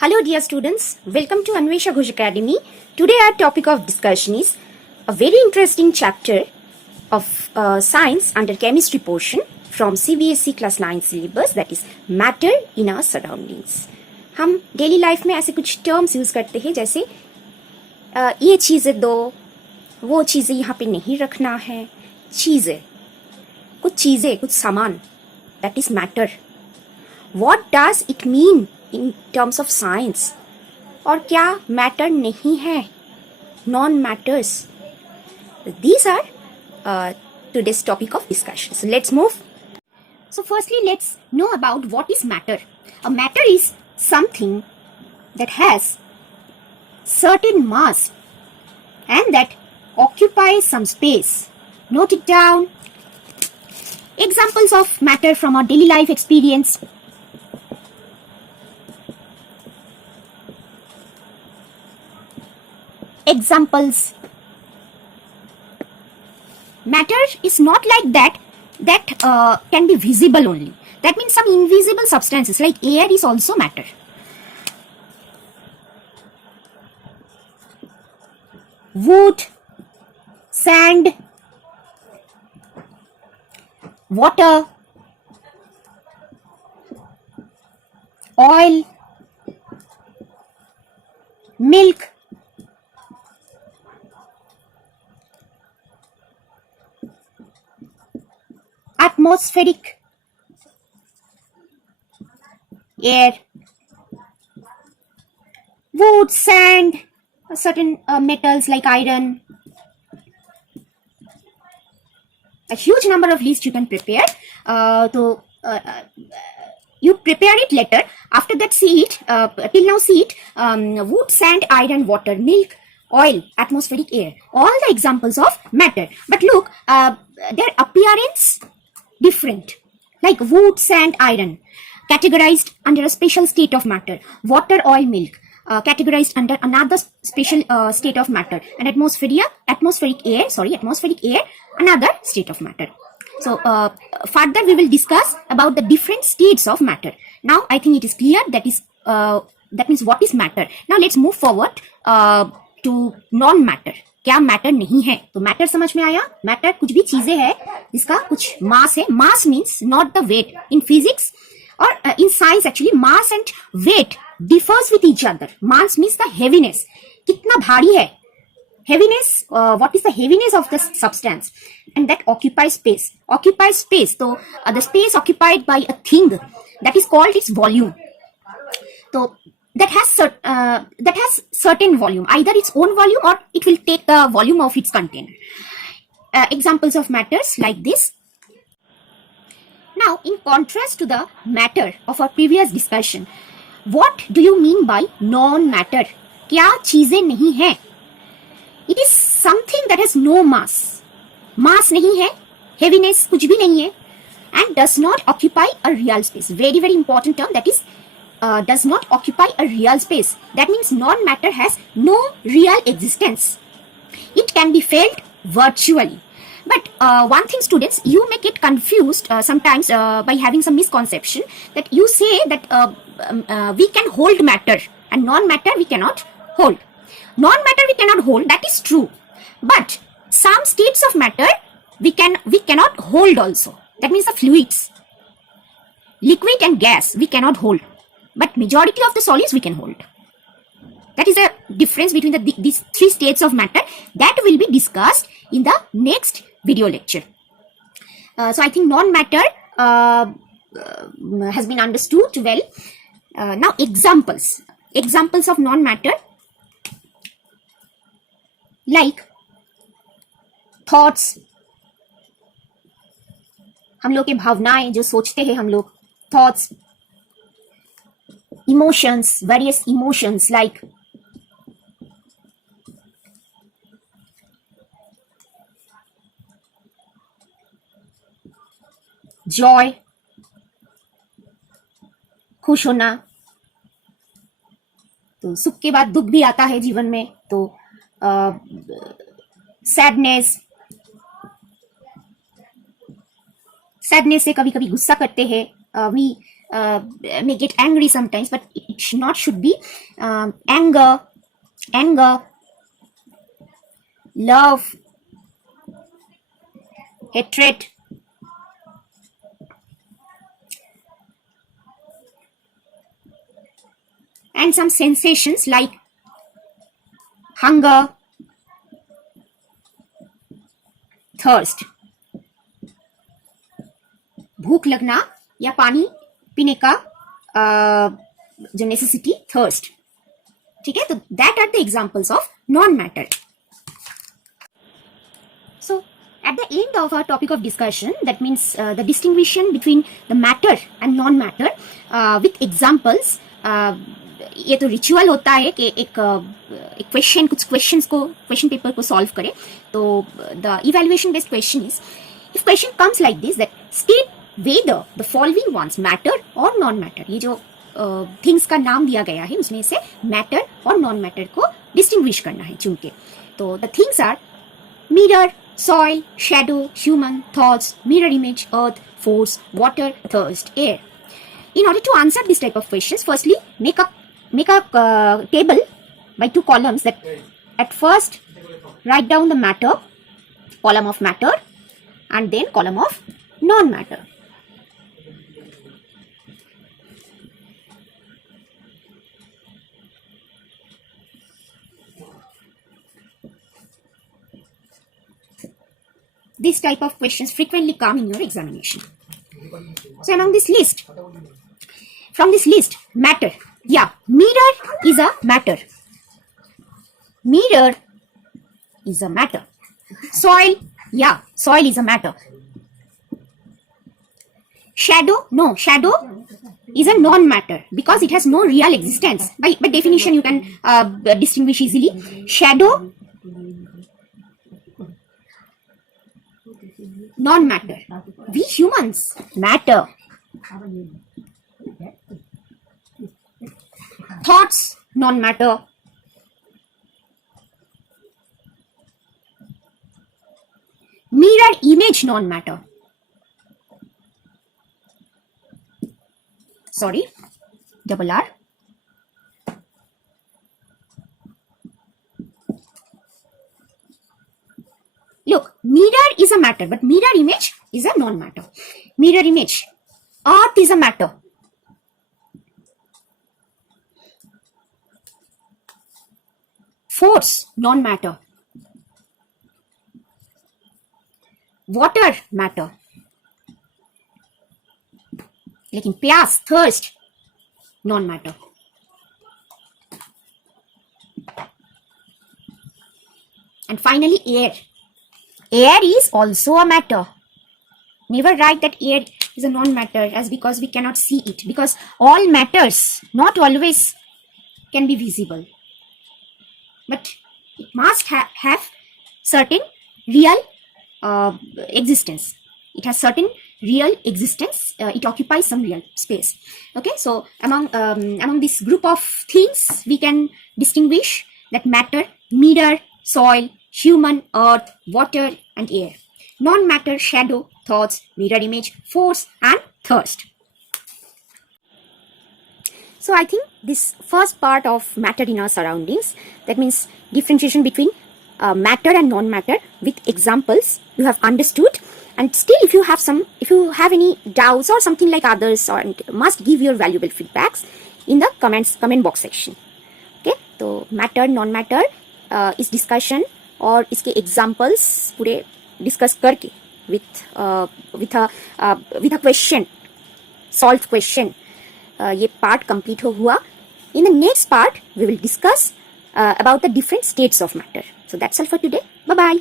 Hello dear students, welcome to Anvesha Ghosh Academy. Today our topic of discussion is a very interesting chapter of science under chemistry portion from CBSE class 9 syllabus, that is matter in our surroundings. हम daily life में ऐसे कुछ terms use करते हैं जैसे ये चीज़ें दो, वो चीज़ें यहाँ पे नहीं रखना है, चीज़ें, कुछ सामान, that is matter. What does it mean in terms of science? और क्या मैटर नहीं है, non metals? These are today's topic of discussion. So let's move. So firstly, let's know about what is matter. A matter is something that has certain mass and that occupies some space. Note it down. Examples of matter from our daily life experience. Examples. Matter is not like that can be visible only. That means some invisible substances like air is also matter. Wood, sand, water, oil, milk, atmospheric air, wood, sand, certain metals like iron. A huge number of lists you can prepare. You prepare it later. After that, see it. Till now, see it. Wood, sand, iron, water, milk, oil, atmospheric air. All the examples of matter. But look, their appearance different. Like wood, sand, iron, categorized under a special state of matter. Water, oil, milk, categorized under another special state of matter. And atmospheric air, another state of matter. So further we will discuss about the different states of matter. Now I think it is clear that means what is matter. Now let's move forward to non-matter. क्या matter नहीं है? तो matter समझ में आया. Matter कुछ भी चीजें है जिसका कुछ मास है. Mass means not the weight. In physics or in science actually mass and weight differs with each other. Mass means the heaviness. कितना भारी है? Heaviness, what is the heaviness of the substance? And that occupies space. Occupies space. So the space occupied by a thing, that is called its volume. So that has certain volume, either its own volume or it will take the volume of its container. Examples of matters like this. Now, in contrast to the matter of our previous discussion, what do you mean by non-matter? क्या चीजें नहीं है? It is something that has no mass. Mass नहीं है, heaviness कुछ भी नहीं है, and does not occupy a real space. Very, very important term, that is does not occupy a real space. That means non-matter has no real existence. It can be felt virtually. But one thing, students, you may get confused sometimes by having some misconception that you say that we can hold matter and non-matter we cannot hold. Non-matter we cannot hold, that is true. But some states of matter we cannot hold also. That means the fluids, liquid and gas we cannot hold. But majority of the solids we can hold. That is a difference between these three states of matter that will be discussed in the next video lecture. So I think non-matter has been understood well. Now examples of non-matter like thoughts, हम लोग के भावनाएं जो सोचते हैं हम लोग, thoughts, emotions, various emotions like joy, खुश होना. तो सुख के बाद दुख भी आता है जीवन में. तो सैडनेस से कभी कभी गुस्सा करते हैं. We may get angry sometimes, but it should be anger, love, hatred, and some sensations like hunger, thirst, भूख लगना या पानी पीने का जो नेसेसिटी, थर्स्ट. ठीक है, तो that are the examples of non matter. So at the end of our topic of discussion, that means the distinction between the matter and non matter with examples. ये तो रिचुअल होता है कि एक question, कुछ क्वेश्चंस को, question paper को solve करे. तो the evaluation based question is, if question comes like this, that state whether the following ones matter और नॉन मैटर. ये जो थिंग्स का नाम दिया गया है उसमें से मैटर और नॉन मैटर को डिस्टिंग्विश करना है चुन के. तो the things are mirror, soil, shadow, human, thoughts, mirror image, earth, force, water, thirst, air. In order to answer this type of questions, firstly make a table by 2 columns. That at first write down the matter, column of matter, and then column of non-matter. This type of questions frequently come in your examination. So among this list, from this list, matter. Yeah, mirror is a matter. Mirror is a matter. Soil, yeah, soil is a matter. Shadow, no, shadow is a non-matter because it has no real existence. By definition, you can distinguish easily. Shadow, non-matter. We humans matter. Thoughts, non-matter. Mirror image, non-matter. Sorry, double R. Look, mirror is a matter, but mirror image is a non-matter. Mirror image. Earth is a matter. Force, non-matter. Water, matter. लेकिन प्यास, thirst, non-matter. And finally, air. Air is also a matter. Never write that air is a non-matter as because we cannot see it, because all matters not always can be visible, but it must have certain real existence. It has certain real existence. It occupies some real space. Okay, so among this group of things, we can distinguish that matter, mirror, soil, human, earth, water, and air. Non-matter, shadow, thoughts, mirror image, force, and thirst. So I think this first part of matter in our surroundings, that means differentiation between matter and non-matter with examples, you have understood. And still, if you have any doubts or something like others, or must give your valuable feedbacks in the comment box section. Okay, so matter, non-matter is discussion, और इसके examples पूरे discuss करके with a question, solve question, ये part complete हुआ. In the next part we will discuss about the different states of matter. So that's all for today. Bye bye.